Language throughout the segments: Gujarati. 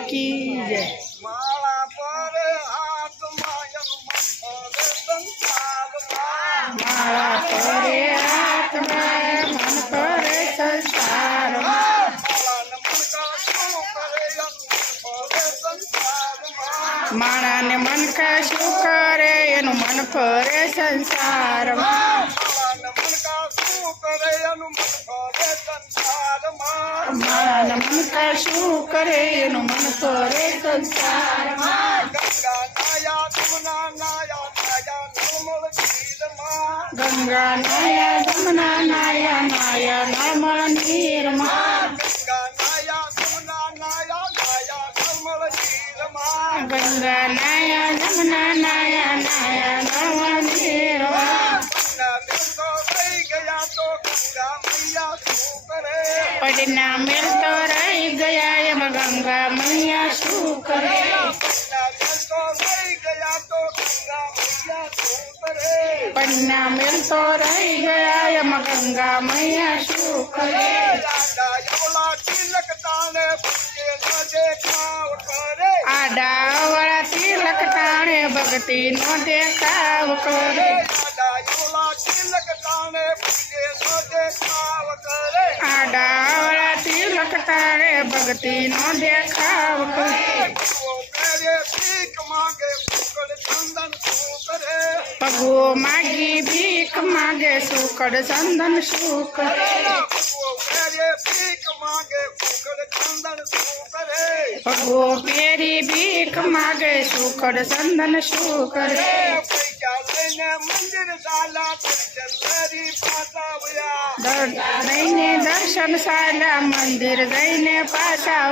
કી જય। માળા પર હાથમાં એનું મન ફરે સંસારમાં માળા પરે હાથમાં મન પરે સંસારમાં માળાને મનકા શું કરે એનું મન ફરે સંસારમાં માણાને મન શું કરે એનું મન ફરે સંસારમાં માળાને મનકા શું કરે એનું મન ફરે સંસારમાં માણાને મન શું કરે એનું મન ફરે સંસારમાં ગંગા નાયા જમુના નાયા નાયા નર્મળ ગીરમાં ગંગા નાયા જમના નાયા નાયા નર્મળ નીરમાં ગંગા નાયા જમુના નાયા નાયા નર્મળ ગીરમાં ગંગા નાયા જમના નાયા નાયા નર્મળ નીરમાં પડીના મેલ તો રહી ગયા તો ગંગા મૈયા શું કરે પડીના મેલ તો રહી ગયા એમાં ગંગા મૈયા શું કરે આડા વાળા તિલક તાણે ભક્તિ નો દેખાવ કરે આડા વાળા તિલક તાણે ભક્તિ નો દેખાવ કરે પગો માગી ભીખ માગે સુકડ ચંદન શું કરે પગો પેરી ભીખ માગે સુકડ ચંદન શું કરે લઈને દર્શન શાલા મંદિર જઈને પાછા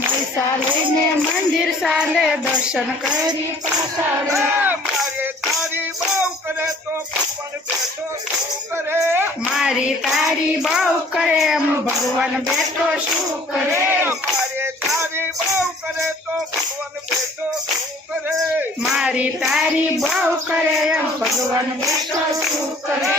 પૈસા લઈને મંદિર ચાલે દર્શન કરી પાછા મારી તારી બહુ કરે એમ ભગવાન બેઠો શું કરે મારી તારી બહુ કરે એમ ભગવાન બેઠો શું કરે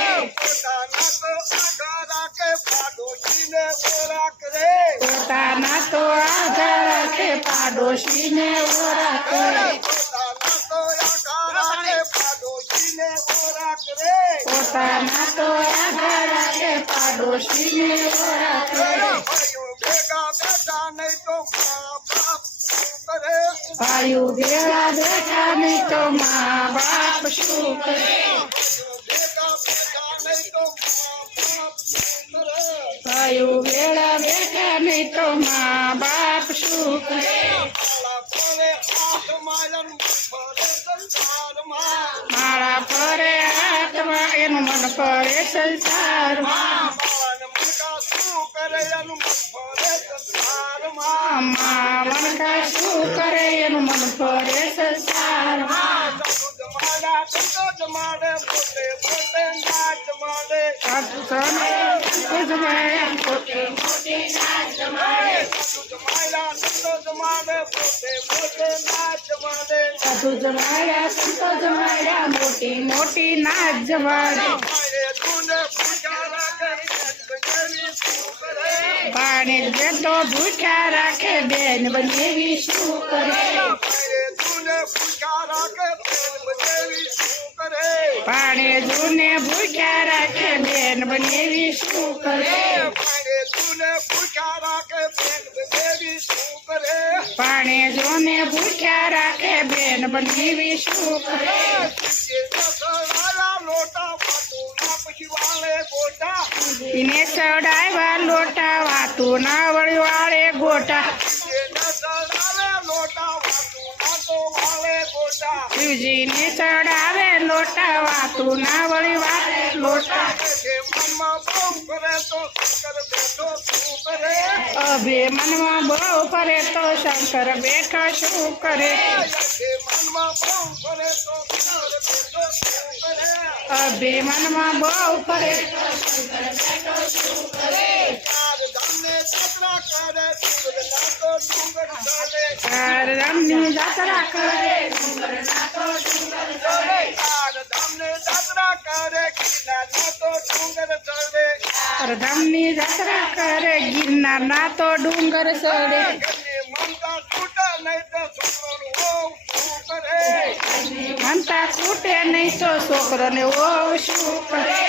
પોતાના તો આધાર રાખે પાડોશીને ઓરા કરે પોતાના તો આધાર રાખે પાડોશીને ઓરા કરે ભાઈઓ ભેળા બેઠા નહીં તો મા બાપ શું કરે ભાઈઓ ભેળા બેઠા નહીં તો મા બાપ શું કરે માળા ફરે હાથમાં એનું મન ફરે સંસારમાં મનકા શું કરે એનું મન ફરે સંસારમાં સાધુ જમાડ્યા સંતો જમાડ્યા મોટી મોટી નાચ જમાડે પાણી જેતો ભૂખ્યા રાખે બેન બનેવી શું કરે પાણી જૂને ભૂખ્યા રાખે બેન બનેવી શું કરે પાણી જૂને ભૂખ્યા રાખે બેન બનેવી શું કરે એને ચડાવ્યા લોટા વાતું ના વળી વાળે ગોટા શિવજીને ચડાવે લોટા વાતું ના વળી વાળે લોટા અભિમાનમાં બહુ કરે તો શંકર બેઠો શું કરે અભિમાનમાં બહુ કરે તો શંકર બેઠો શું કરે રામની જાત્રા કરે પરધામની જાત્રા કરે ગિરનાર ના તો ડુંગર ચડે મમતા છૂટા નહીં તો છોકરોનું વહુ શું કરે મનતા છૂટે નહીં તો છોકરોને ઓ શું કરે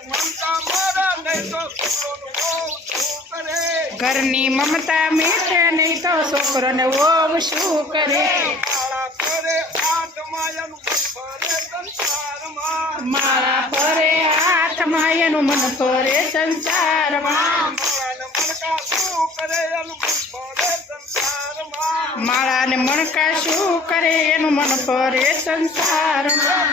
મમતા મારા નહીં તો છોકરોનું વહુ શું કરે ઘરની મમતા મીઠે નહીં તો છોકરોને ઓ શું કરે માળા ફરે હાથમાં એનું મન ફરે સંસારમાં મારા ફરે હાથમાં એનું મન ફરે સંસારમાં માળા ને મણકા શું કરે એનું મન ફરે સંસારમાં માળા ને મણકા શું કરે એનું મન ફરે સંસારમાં